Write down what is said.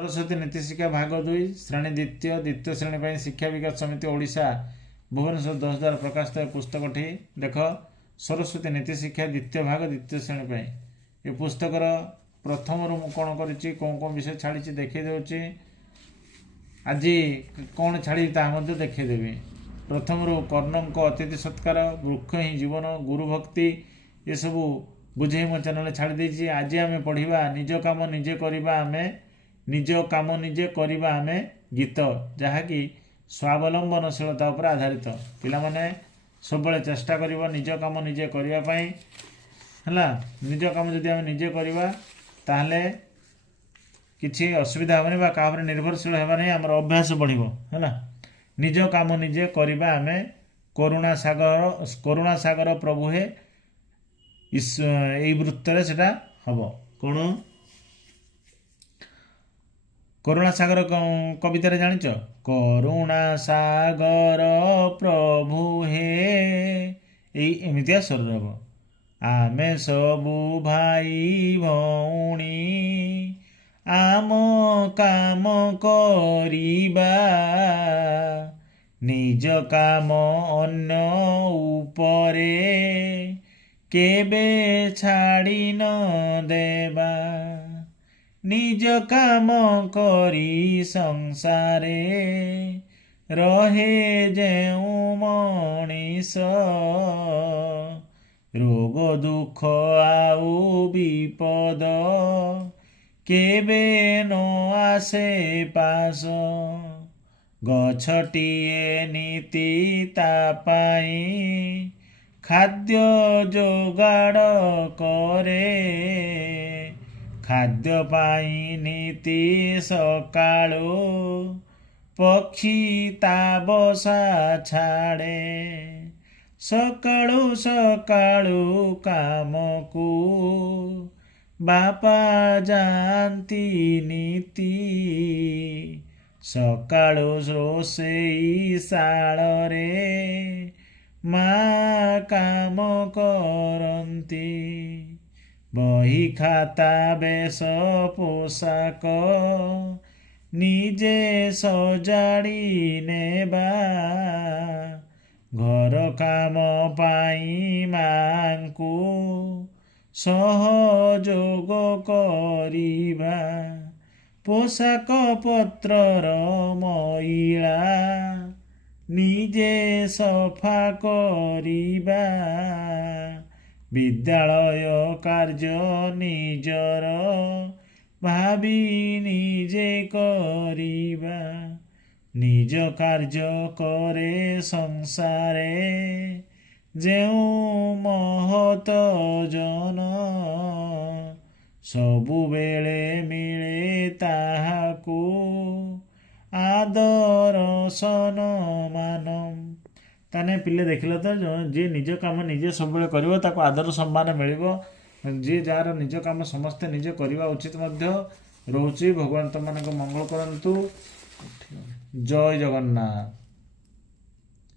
सरस्वती नीति शिक्षा भाग 2 श्रेणी द्वितीय श्रेणी पर शिक्षा विकास समिति ओडिशा भुवनेश्वर 10,000 प्रकाशित पुस्तकटी देख सरस्वती नीति शिक्षा द्वितीय भाग द्वितीय श्रेणी पर ये पुस्तकर प्रथम रु कौन कर कौन विषय छाड़ी देखी दूसरी आज कौन छाड़ी देखीदेवी। प्रथम रु कर्णक अतिथि सत्कार वृक्ष ही जीवन गुरु भक्ति ये सब बुझे मो चैनल छाड़ी देछि। आज आम पढ़ा निज काम निजे करवा आम निज काम निजे करवा आम गीत जहाँकि स्वावलंबनशीलता उपर आधारित पिला माने सब चेष्टा कर निज काम निजे करने है। निज काम जदि आम निजे करवा ताहले किसी असुविधा हेनी क्या निर्भरशील होगा नहीं आम अभ्यास बढ़ो है। निज काम निजे करवा आम करुणा सागर प्रभु हे यही वृत्तरे सेटा हम कौन करुणा सागर कवितार जानिच करुणा सागर प्रभु हे यही एमतिया स्वर हम आमे सबु भाई भौणी आम काम करिबा निज काम अन्य उपरे केबे छाड़ी न देबा निज काम करी संसारे रहे जेउ मनीष रोग दुख आउ विपद केबे न आसे पास गछटिए नीति तापाई खाद्य जोगाड़ करे खाद्य पाई नीति सकाळु पक्षी ता बसा छाड़े सकाळु सकाळु काम को बापा जानती नीति सकाळु रोषेई शाଳରେ माँ काम करती बही खाता बेश पोशाक निजे सजाड़ी नेबा घर काम पाई माँ को सहयोग करिबा पोशाक पत्रर मैला निजे सफा करिबा विद्यालय कार्य निजर भावी निजे करिबा निज कार्य करे संसारे जेउ महत जन सबु बेले मिले ताहाकू आदर सम्मान ताने पिले देखिल तो जी निज काम निजे सब कर आदर सम्मान मिल जी जार निज काम समस्ते निजे करवा उचित रोचे। भगवान तुम मंगल करंतु। जय जगन्नाथ।